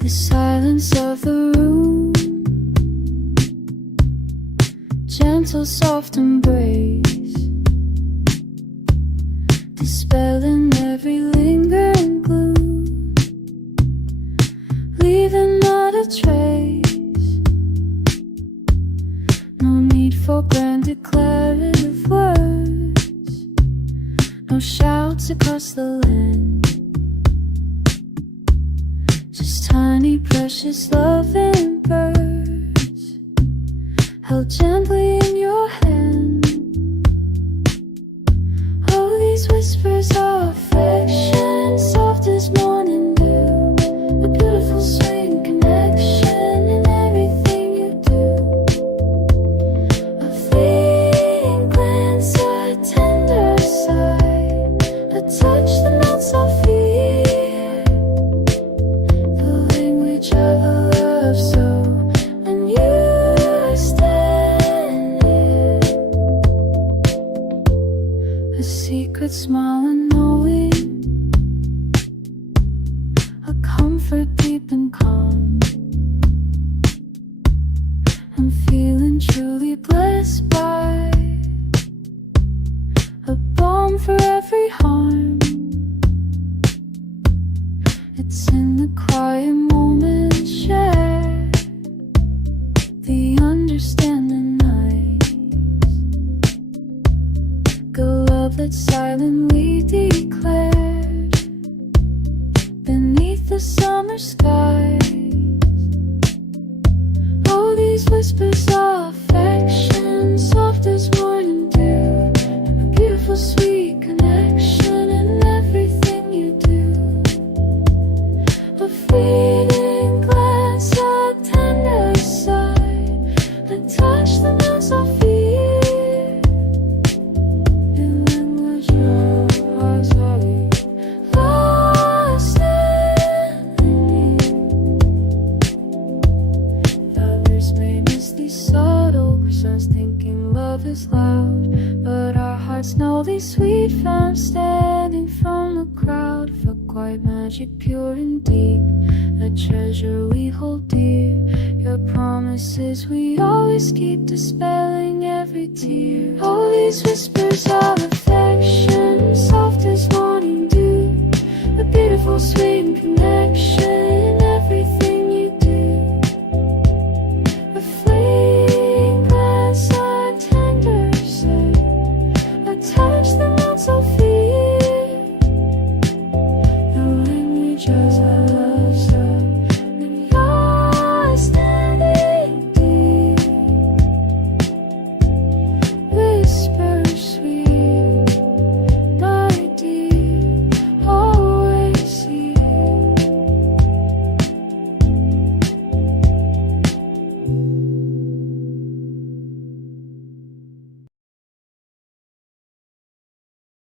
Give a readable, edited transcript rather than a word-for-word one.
The silence of the room, gentle soft embrace, dispelling every lingering gloom, leaving not a trace. No need for grand declarative words, no shouts across the land, just tiny precious loving birds held gently in your hand. Oh, these whispers of affection, soft as morning dew, a beautiful sweet connection in everything you do. A fleeting glance, a tender sigh, a touch that melts our fear, the language of a love so when you stand here. A secret smile and knowing, a comfort deep and calm. I'm feeling truly blessed by a balm for every harm. It's in the quiet moments shared, the understanding nights, the love that's silently declared beneath the summer skies. Oh, these whispers of affection, soft as morning dew, a beautiful sweet connection in everything you do. A fleeting glance, a tender sigh, a touch that melts our fear, the language of our sight, lost in you. Others may miss these subtle signs, thinking love is loud, but our hearts know these sweet found standing from the crowd. For quiet magic, pure and deep, a treasure we hold dear. Your promises we always keep, dispelling every tear. All these whispers of affection, soft as morning dew, a beautiful sweet connection